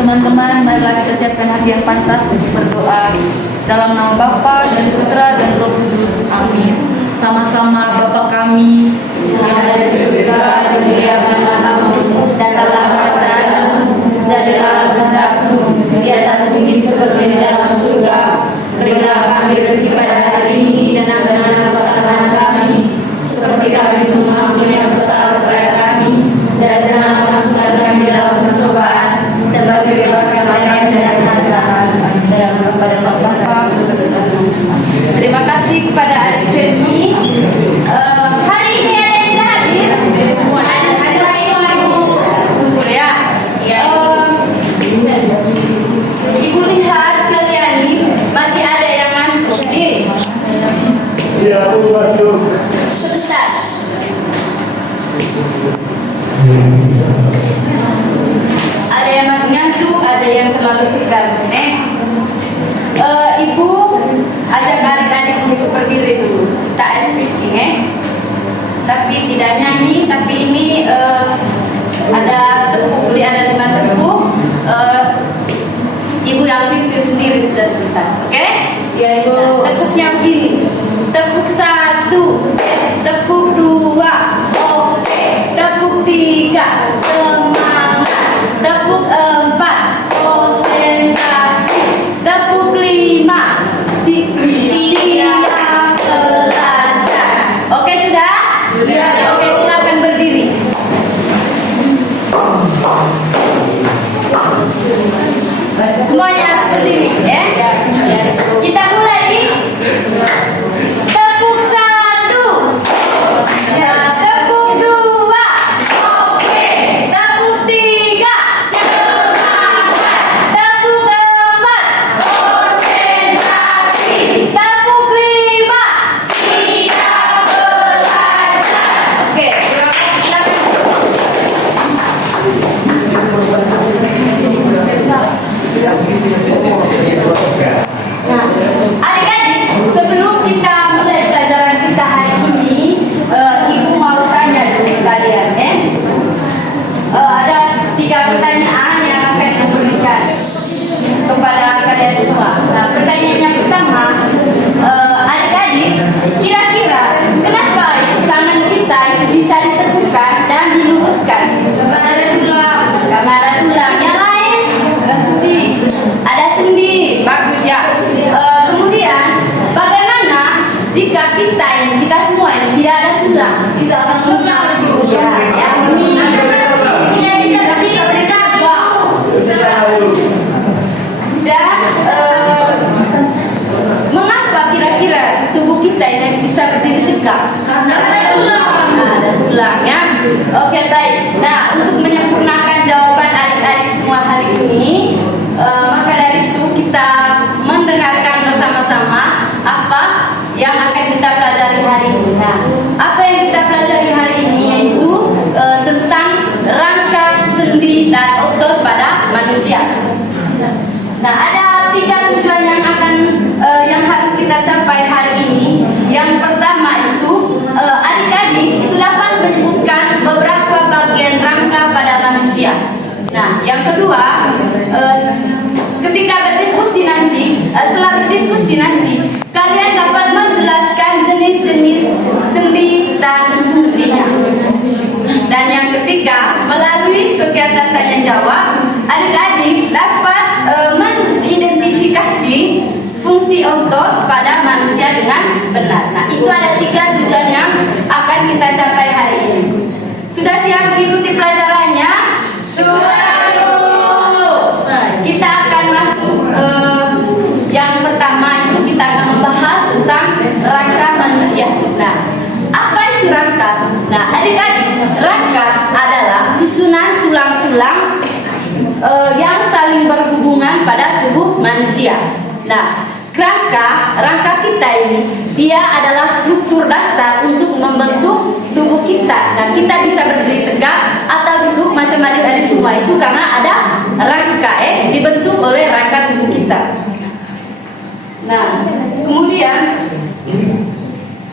Teman-teman, marilah kita siapkan hati yang pantas untuk berdoa dalam nama Bapa dan Putra dan Roh Kudus. Amin. Sama-sama Bapa kami yang ada di surga, dimuliakanlah namamu, datanglah kerajaanmu, jadilah kehendakmu di atas bumi seperti di dalam surga. Berilah kami rezeki pada hari ini dan ampunilah kesalahan kami, seperti kami mengampuni yang bersalah kepada kami, dan janganlah masukkan kami dalam pencobaan, tetapi bebaskanlah kami dari hati dalam nama Bapa. Terima kasih kepada Adik Ferdi. Hari ini ada yang tidak hadir. Syukur ya. Ibu lihat kalian ini masih ada yang ngantuk nih. Iya, waduh. Sebentar. Ada yang masih ngantuk, ada yang terlalu segar. Ibu ajak adik-adik untuk berdiri dulu. Tak speaking, tapi tidak nyanyi. Tapi ini ada tepuk, beli ada 5 tepuk. Ibu yang pimpin sendiri sudah selesai, oke? Ya ibu. Tepuknya begini. Tepuk 1, tepuk 2, oke. Tepuk 3, semangat. Tepuk 4, konsentrasi. Tepuk 5, siap belajar. Oke sudah? Sudah. Oke, silakan berdiri. Semuanya berdiri ya. Kita mulai. Tepuk 1, tepuk 2, oke. Tepuk 3, semangat. Tepuk 4, konsentrasi. Tepuk 5, siap belajar. Oke, nah, adik-adik, sebelum kita mulai pelajaran kita hari ini, ibu mau tanya dulu kalian ya. Ada 3 pertanyaan yang akan ibu berikan kepada kalian semua. Nah, pertanyaan yang pertama, adik-adik, kira-kira kenapa tangan kita itu bisa diteguhkan dan diluruskan? Karena ada tulang. Karena ada tulang. Yang lain? Ada sendi. Bagus ya. Kemudian bagaimana jika kita semua ini tidak ada tulang? Tidak akan mengenal ya. Tidak bisa berdiri tegak. Dan mengapa kira-kira tubuh kita ini bisa berdiri tegak? Karena ada tulang. Ada tulangnya. Oke, baik. Nah, untuk menyempurnakan jawaban adik-adik semua hari ini, maka dari itu kita mendengarkan bersama-sama apa yang akan kita pelajari hari ini. Nah, apa yang kita pelajari hari ini yaitu tentang rangka sendi dan otot pada manusia. Nah, ada 3 tujuan yang harus kita capai hari ini. Yang pertama itu adik-adik itu dapat menyebutkan beberapa bagian rangka pada manusia. Nah, yang kedua, ketika berdiskusi nanti, setelah berdiskusi nanti, kalian dapat menjelaskan jenis-jenis sendi dan fungsinya. Dan yang ketiga, melalui kegiatan tanya jawab, adik-adik dapat mengidentifikasi fungsi otot pada manusia dengan benar. Nah, itu ada 3 tujuan yang akan kita capai hari ini. Sudah siap mengikuti pelajarannya? Sudah. Kita akan masuk yang pertama, itu kita akan membahas tentang rangka manusia. Nah, apa itu rangka? Nah, adik-adik, rangka adalah susunan tulang-tulang yang saling berhubungan pada tubuh manusia. Nah, rangka kita ini dia adalah struktur dasar untuk membentuk tubuh kita. Nah, kita bisa berdiri tegak atau duduk macam adik-adik semua itu karena ada rangka dibentuk oleh rangka tubuh kita. Nah, kemudian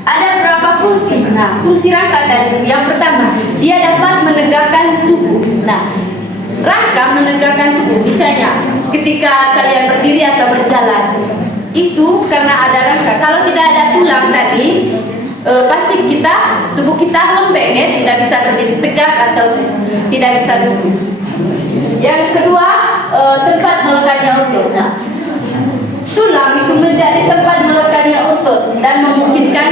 ada beberapa fungsi. Nah, fungsi rangka tadi yang pertama, dia dapat menegakkan tubuh. Nah, rangka menegakkan tubuh, misalnya ketika kalian berdiri atau berjalan, itu karena ada rangka. Kalau tidak ada tulang tadi, pasti tubuh kita lembek, tidak bisa berdiri tegak atau tidak bisa duduk. Yang kedua, tempat melekatnya otot. Nah, sulam itu menjadi tempat melekatnya otot dan memungkinkan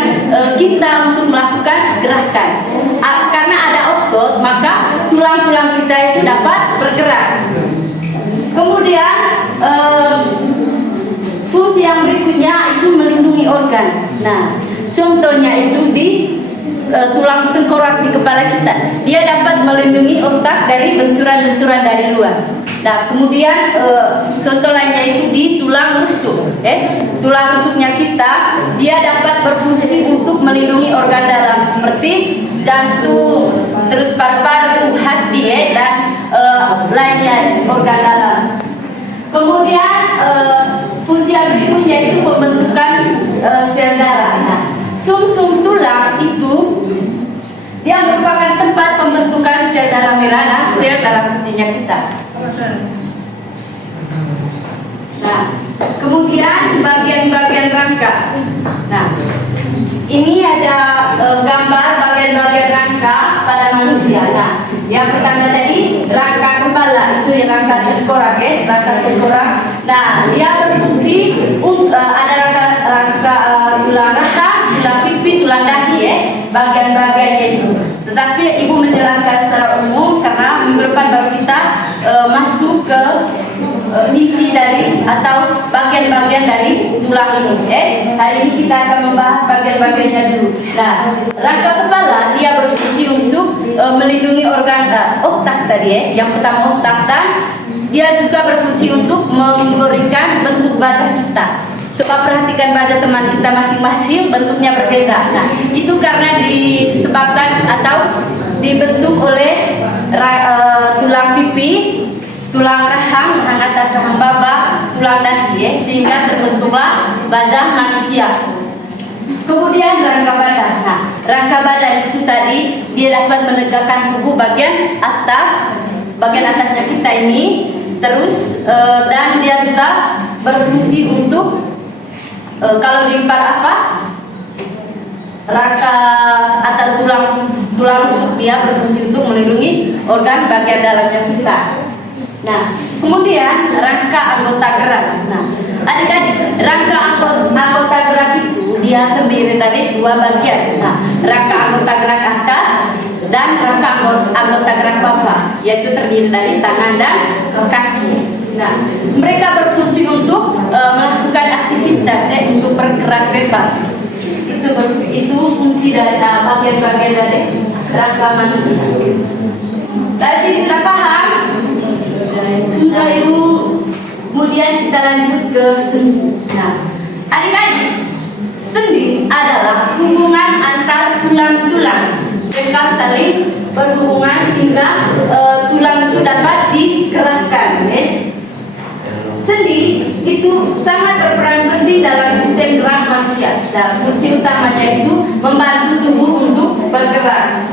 kita untuk melakukan gerakan. Karena ada otot, maka tulang-tulang kita itu dapat bergerak. Kemudian fungsi yang berikutnya itu melindungi organ. Nah, contohnya itu di tulang tengkorak di kepala kita. Dia dapat melindungi otak dari benturan-benturan dari luar. Nah, kemudian contoh lainnya itu di tulang rusuk. Tulang rusuknya kita, dia dapat berfungsi untuk melindungi organ dalam seperti jantung, terus paru-paru, hati, dan lainnya organ dalam. Kemudian fungsi yang berikutnya itu pembentukan sel darah. Nah, sum-sum tulang itu dia merupakan tempat pembentukan sel darah merah dan sel darah putihnya kita. Nah, kemudian bagian-bagian rangka. Nah, ini ada gambar bagian-bagian rangka pada manusia. Nah, yang pertama tadi rangka kepala, itu yang rangka tengkorak, rangka tengkorak. Nah, dia berfungsi untuk ada rangka tulang rahang, tulang pipi, tulang dahi, bagian-bagiannya itu. Tetapi ibu menjelaskan secara umum karena minggu depan baru kita masuk ke inti dari atau bagian-bagian dari tulang ini. Hari ini kita akan membahas bagian-bagiannya dulu. Nah, rangka kepala dia berfungsi untuk melindungi organ otak tadi. Yang pertama otak, dan dia juga berfungsi untuk memberikan bentuk wajah kita. Coba perhatikan wajah teman kita masing-masing, bentuknya berbeda. Nah, itu karena disebabkan atau dibentuk oleh tulang pipi, tulang rahang atas, rahang bawah, tulang dahi, sehingga terbentuklah wajah manusia. Kemudian rangka badan. Nah, rangka badan itu tadi dia dapat menegakkan tubuh bagian atas, bagian atasnya kita ini, terus dan dia juga berfungsi untuk kalau diimpar rangka atau tulang rusuk, dia berfungsi untuk melindungi organ bagian dalamnya kita. Nah, kemudian rangka anggota gerak. Nah, adik-adik, rangka anggota gerak itu dia terdiri dari dua bagian. Nah, rangka anggota gerak atas dan rangka anggota gerak bawah, yaitu terdiri dari tangan dan kaki. Nah, mereka berfungsi untuk melakukan aktivitas untuk bergerak bebas. Itu fungsi dari bagian-bagian dari rangka manusia. Dari sini sudah paham? Sudah ibu. Kemudian kita lanjut ke sendi. Nah, adik-adik, sendi adalah hubungan antar tulang-tulang. Mereka saling berhubungan sehingga tulang itu dapat digerakkan. Sendi itu sangat berperan penting dalam sistem gerak manusia. Dan fungsi utamanya itu membantu tubuh untuk bergerak.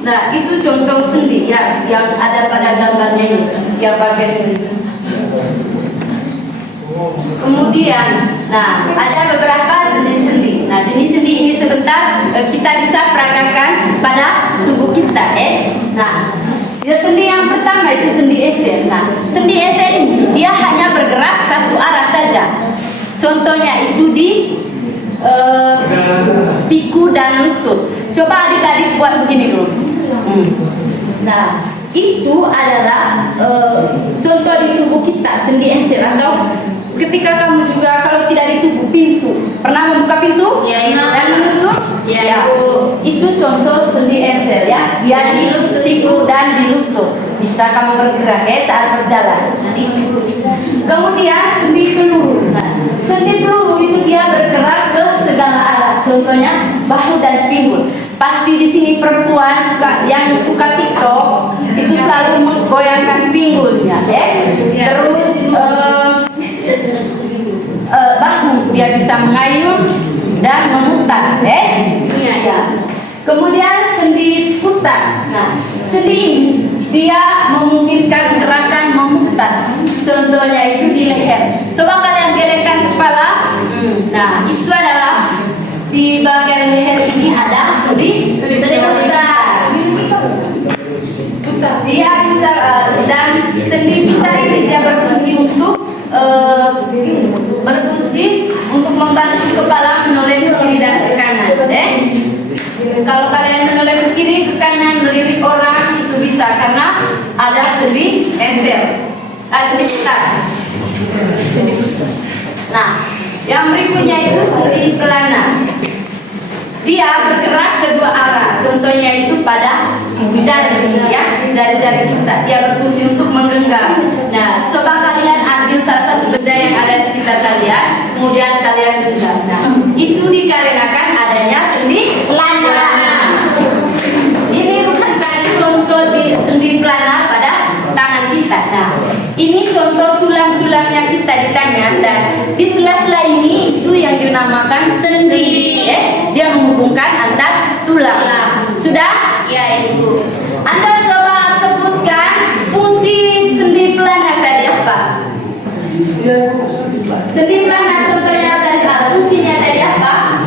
Nah, itu contoh sendi yang ada pada gambarnya ini, yang bagian ini. Kemudian, nah, ada beberapa jenis sendi. Nah, jenis sendi ini sebentar kita bisa peragakan pada tubuh kita. Nah, sendi yang pertama itu sendi eser. Nah, sendi eser ini dia hanya bergerak satu arah saja. Contohnya itu di siku dan lutut. Coba adik-adik buat begini dulu. Nah, itu adalah contoh di tubuh kita, sendi eser. Atau ketika kamu juga kalau tidak di tubuh, pintu. Pernah membuka pintu? Iya, Ibu. Dan menutup? Iya, Ya. Ibu. Itu contoh sendi ensel ya. Dia di siku dan di lutut. Bisa kamu bergerak ya saat berjalan. Kemudian sendi peluru. Nah, sendi peluru itu dia bergerak ke segala arah. Contohnya bahu dan pinggul. Pasti di sini perempuan yang suka TikTok itu selalu menggoyangkan pinggulnya, Terus bahu dia bisa mengayun dan memutar, Ya. Kemudian sendi putar. Nah, sendi ini dia memungkinkan gerakan memutar. Contohnya itu di leher. Coba kalian gelengkan kepala. Nah, itu adalah di bagian leher ini ada sendi putar. Dia bisa dan sendi putar ini dia berfungsi untuk membantu kepala menoleh ke kiri dan ke kanan. Kalau kalian menoleh ke kiri ke kanan melirik orang itu bisa karena ada sendi ensel, sendi putar. Nah, yang berikutnya itu sendi pelana. Dia bergerak kedua arah. Contohnya itu pada jari, ya, jari-jari kita. Dia berfungsi untuk menggenggam. Nah, coba kalian ambil salah satu benda yang ada di sekitar kalian, kemudian kalian genggam. Nah, itu dikarenakan adanya sendi pelana. Ini merupakan contoh di sendi pelana pada tangan kita. Nah, ini contoh tulang-tulangnya kita di tangan dan di sela-sela ini itu yang dinamakan sendi. Dia menghubungkan antar tulang. Sudah? Ya, Ibu. Anda coba sebutkan fungsi sendi pelana tadi apa? Sendi pelana contohnya tadi fungsinya tadi apa?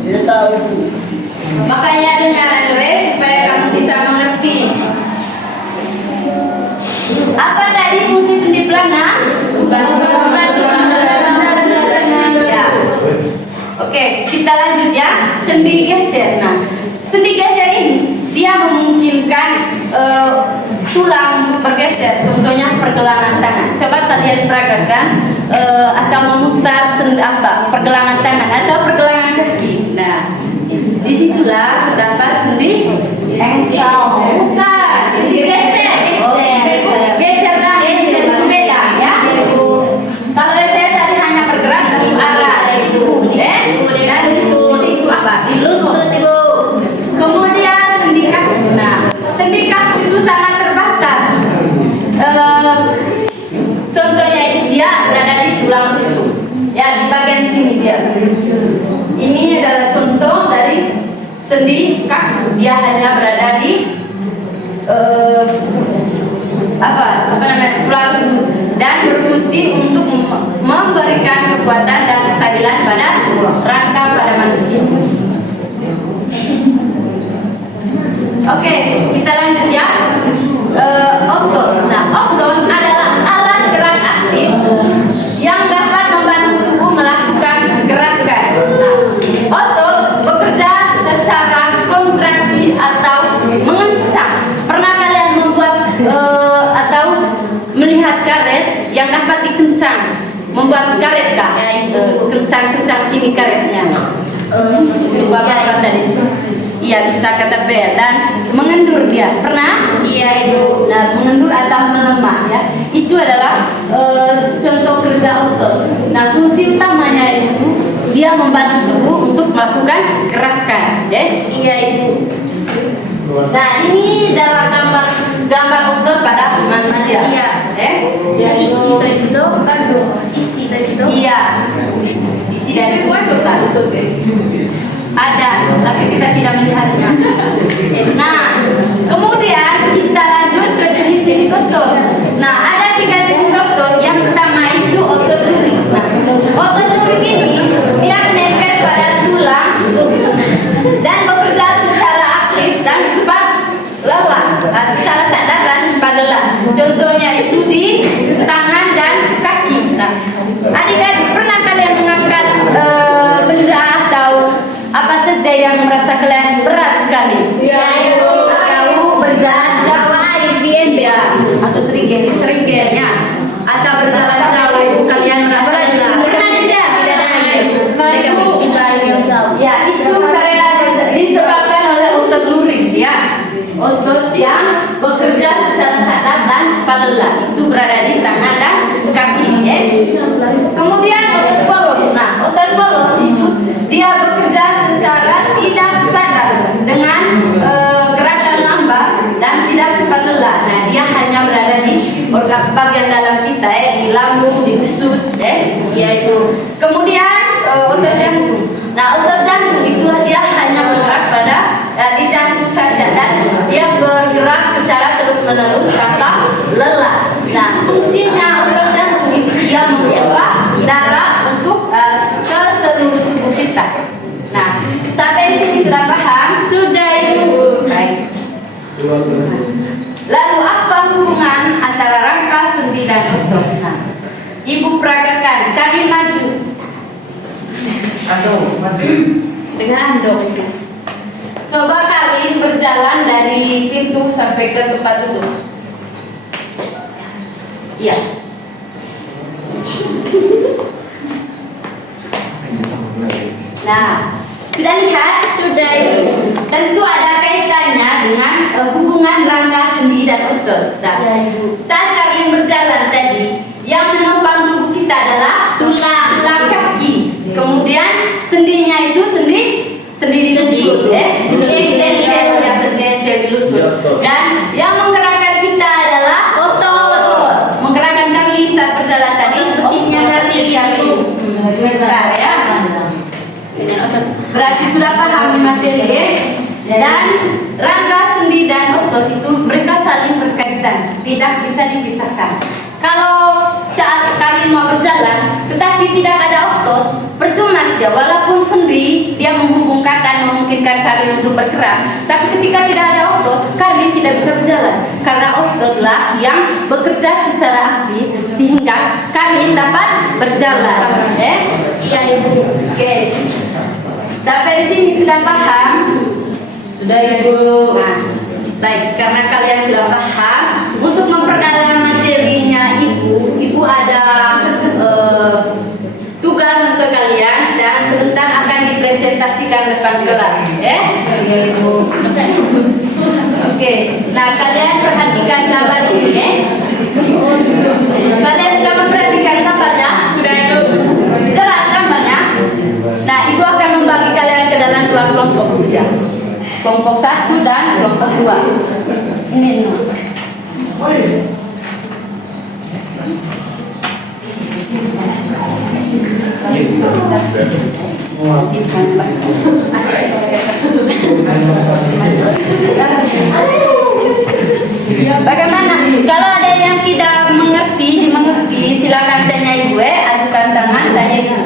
Dia tahu. Makanya dengar supaya kamu bisa mengerti. Apa tadi fungsi sendi pelana? Ya. Oke, kita lanjut ya. Sendi geser. Nah, sendi geser ini dia memungkinkan tulang untuk bergeser. Contohnya pergelangan tangan. Coba kalian peragakan atau memutar pergelangan tangan atau pergelangan kaki. Nah, disitulah terdapat sendi ensel. Bukan, sendi geser. Geser dan ensel itu beda ya. Kalau saya tadi hanya bergerak satu arah, dan itu apa? Di lutut, Ibu. Kemudian sendi kaki. Nah, sendi kaki itu sangat terbatas. Contohnya itu dia berada di tulang rusuk. Ya, di bagian sini dia. Ini adalah contoh dari sendi kaki. Dia hanya berada di tulang rusuk dan berfungsi untuk memberikan kekuatan dan kestabilan pada rangka pada manusia. Oke, kita lanjut ya. Otot. Nah, otot adalah alat gerak aktif yang dapat membantu tubuh melakukan gerakan. Nah, otot bekerja secara kontraksi atau mengencang. Pernah kalian membuat atau melihat karet yang dapat dikencang? Membuat karet kah? Kencang-kencang ini karetnya. Apa tadi? Iya, bisa kata bel dan mengendur dia. Pernah? Iya, Ibu. Nah, mengendur atau melemah ya. Itu adalah contoh kerja otot. Nah, fungsi utamanya itu dia membantu tubuh untuk melakukan gerakan, Iya, Ibu. Nah, ini adalah gambar otot pada manusia. Ya, isi dari itu. Iya. Isi dari otot. Ada, tapi kita tidak melihatnya. Nah, kemudian kita lanjut ke jenis-jenis otot. Nah, ada 3 jenis otot. Yang pertama itu otot lurik. Nah, otot lurik ini dia menempel pada tulang dan bekerja secara aktif dan cepat lelah, secara sadar dan cepat lelah. Contohnya itu di tangan dan kaki. Nah, adik-adik pernah kalian mengangkat benda atau apa saja yang merasa kalian berat sekali? Iya, Ibu. Atau berjalan jauh di ember atau seringgenya atau berjalan jauh kalian merasa lelah. Pernah tidak ada air? di jantung saja dan dia bergerak secara terus-menerus tanpa lelah. Nah, fungsinya otot jantung itu dia memompa darah untuk ke seluruh tubuh kita. Nah, sampai di sini sudah paham? Sudah Ibu. Baik. Lalu apa hubungan antara rangka sendi dan otot? Nah, Ibu peragakan, kali maju. Dengan andong. Coba kalian berjalan dari pintu sampai ke tempat duduk. Iya. Nah, sudah lihat? Sudah. Tentu ada kaitannya dengan hubungan rangka sendi dan otot. Nah, saat kalian berjalan tadi, yang menopang tubuh kita adalah tulang kaki. Kemudian sendinya itu sendi di lutut, sendi di lutut. Dan yang menggerakkan kita adalah otot. Menggerakkan kaki saat berjalan tadi. Betisnya berarti bentar ya. Berarti sudah paham materi dan rangka sendi dan otot itu mereka saling berkaitan, tidak bisa dipisahkan. Kalau saat kalian mau berjalan tetapi tidak ada otot, percuma saja. Walaupun sendi dia menghubungkan dan memungkinkan kalian untuk bergerak, tapi ketika tidak ada otot, kalian tidak bisa berjalan karena ototlah yang bekerja secara aktif sehingga kalian dapat berjalan. Iya Ibu. Oke. Sampai di sini sudah paham? Sudah Ibu. Nah, baik, karena kalian sudah paham, untuk memperdalam materinya Ibu ada tugas untuk kalian dan sebentar akan dipresentasikan depan kelas. Ya Ibu. Oke. Nah, kalian perhatikan gambar ini ya. Kalian sudah memperhatikan gambarnya? Sudah Ibu. Jelas gambarnya? Nah, Ibu akan membagi kalian ke dalam dua kelompok saja. Kelompok 1 dan kelompok 2. Ini. Bagaimana? Kalau ada yang tidak dimengerti, silakan tanya Ibu, ajukan tangan, tanya Ibu.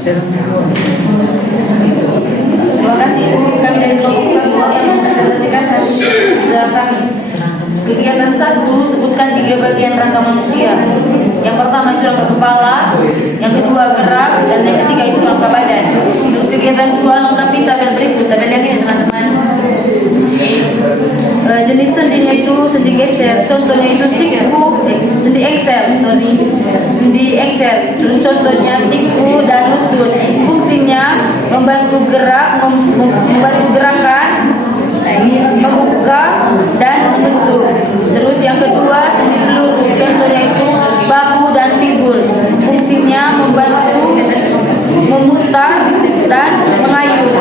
Terima kasih Ibu. Kami dari kelompok semua yang mempresentasikan hasil kami. Kegiatan 1, sebutkan 3 bagian rangka manusia. Yang pertama itu rangka kepala, yang kedua gerak, dan yang ketiga itu rangka badan. Terus kegiatan 2, lengkapi tabel berikut. Tabel yang ini teman-teman. Jenis sendinya itu sendi geser. Contohnya itu siku, sendi Excel, sendi Excel. Terus contohnya siku dan lutut. Fungsinya membantu gerak, membantu gerakan, membuka dan menutup. Terus yang kedua sendi peluru. Contohnya itu bahu dan pinggul. Fungsinya membantu memutar dan mengayuh.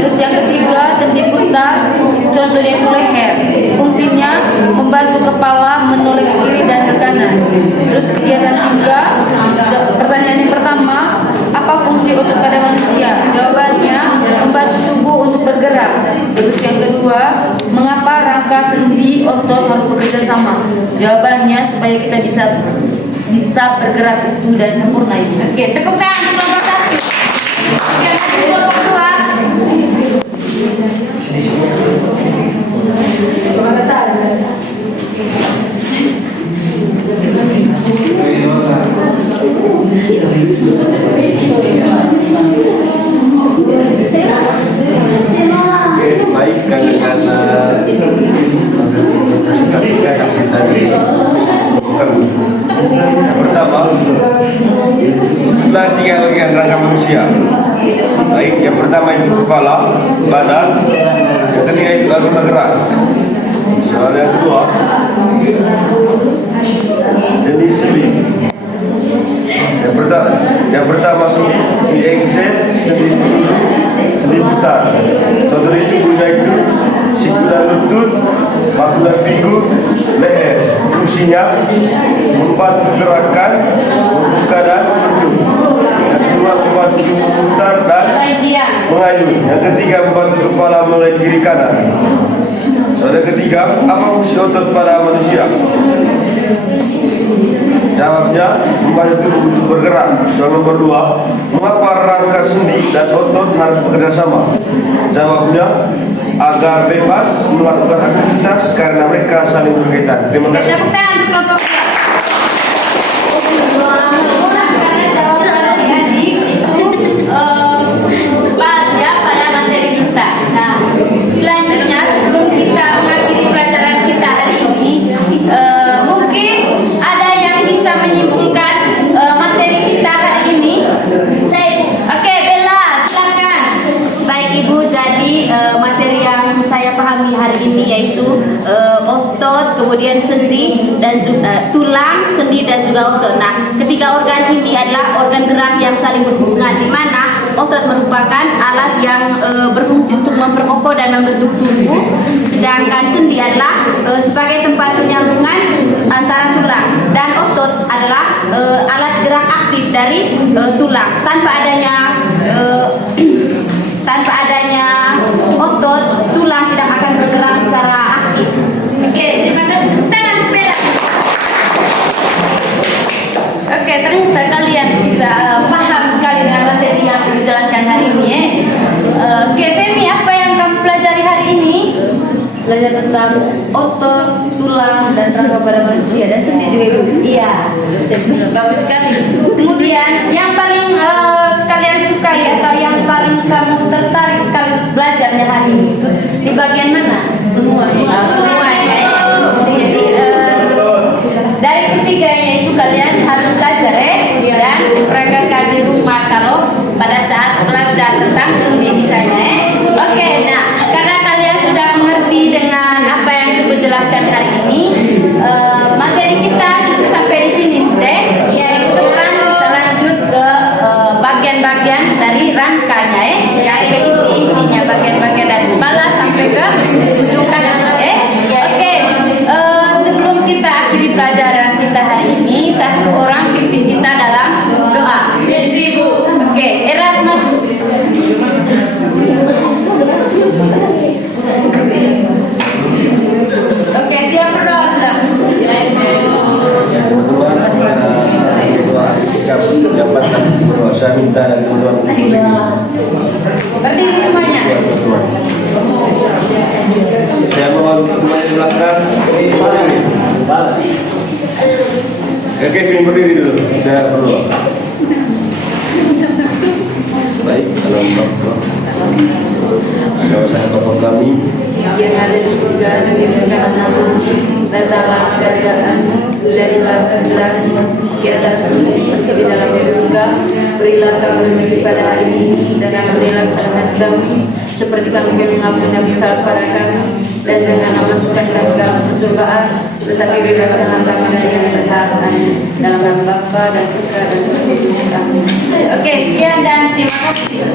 Terus yang ketiga sendi putar. Contohnya itu leher. Fungsinya membantu kepala menoleh ke kiri dan ke kanan. Terus kegiatan 3, pertanyaan yang pertama, apa fungsi otot pada manusia? Jawabannya membantu tubuh untuk bergerak. Terus yang kedua, mengapa rangka sendi otot harus bekerja sama? Jawabannya supaya kita bisa bergerak utuh dan sempurna itu. Oke, tepuk tangan untuk kelompok 1. Kegiatan kelompok 2. Baik, karena yang pertama, setelah 3 bagian rangka manusia. Baik, yang pertama itu kepala, badan, yang ketiga itu anggota gerak. Soal yang kedua, jenis sendi. Yang pertama sendi Excel, sendi putar. Contoh itu punya itu siku dan lutut, bahu dan pinggul, leher. Fungsinya membantu gerakan, membuka dan menutup. Yang kedua membantu memutar dan mengayuh. Yang ketiga membantu kepala mulai kiri kanan. Soal yang ketiga, apa fungsi otot pada manusia? Jawabnya membantu tubuh untuk bergerak. Soal nomor 2, mengapa rangka sendi dan otot harus bekerja sama? Jawabnya agar bebas melakukan aktivitas karena mereka saling berkaitan. Terima kasih. Tepuk tangan untuk kelompok 2. Karena jawaban adik-adik itu pas ya pada materi kita. Nah, selanjutnya sebelum kita mengakhiri pelajaran kita hari ini, mungkin ada yang bisa menyimpulkan materi kita hari ini. Oke, Bella, silakan. Baik Ibu, jadi materi yang saya pahami hari ini yaitu otot, kemudian sendi dan juga tulang, sendi dan juga otot. Nah, ketiga organ ini adalah organ gerak yang saling berhubungan, di mana otot merupakan alat yang berfungsi untuk memperkokoh dan membentuk tubuh, sedangkan sendi adalah sebagai tempat penyambungan antara tulang, dan otot adalah alat gerak aktif dari tulang. Tanpa adanya otot, tulang tidak akan bergerak secara aktif. Oke, terima kasih. Tangan Bella. Oke, ternyata kalian bisa paham sekali dengan materi yang dijelaskan hari ini ya. Oke, Femi, apa yang kamu pelajari hari ini? Belajar tentang otot, tulang, dan rangka pada manusia, dan sendi juga Ibu. Iya, bagus sekali. Kemudian yang paling kalian sukai atau yang paling kamu tertarik sekali belajarnya hari ini itu di bagian mana? Semua ya. Semua ya. Jadi dari ketiganya itu kalian harus belajar dan dipraktekkan di rumah kalau pada saat belajar tentang sendi misalnya Oke, nah karena kalian sudah mengerti dengan apa yang Ibu jelaskan hari ini, materi kita cukup sampai di sini sudah. Yaitu kan kita lanjut ke bagian-bagian dari rangkanya yaitu intinya bagian-bagian dari kepala sampai ke ujung kaki. Oke, sebelum kita akhiri pelajaran kita hari ini, satu orang pimpin kita dalam doa. Yes, Ibu. Oke, Eras maju. Oke, siap berdoa sudah. Saya minta dari Tuhan Kevin berdiri dulu. Saya berdoa. Baik, dalam nama saya Bapa kami yang ada di surga dimuliakan namamu, datanglah kerajaanmu, jadilah kehendakmu di atas bumi seperti di dalam surga. Berilah kami rezeki pada hari ini dan ampunilah kesalahan kami seperti kami mengampuni yang bersalah pada kami, dan janganlah masukkan kami dalam pencobaan, tetapi bebaskanlah kami dari yang jahat. Dalam nama Bapa dan Putra dan Roh Kudus. Amin. Oke, sekian dan terima kasih.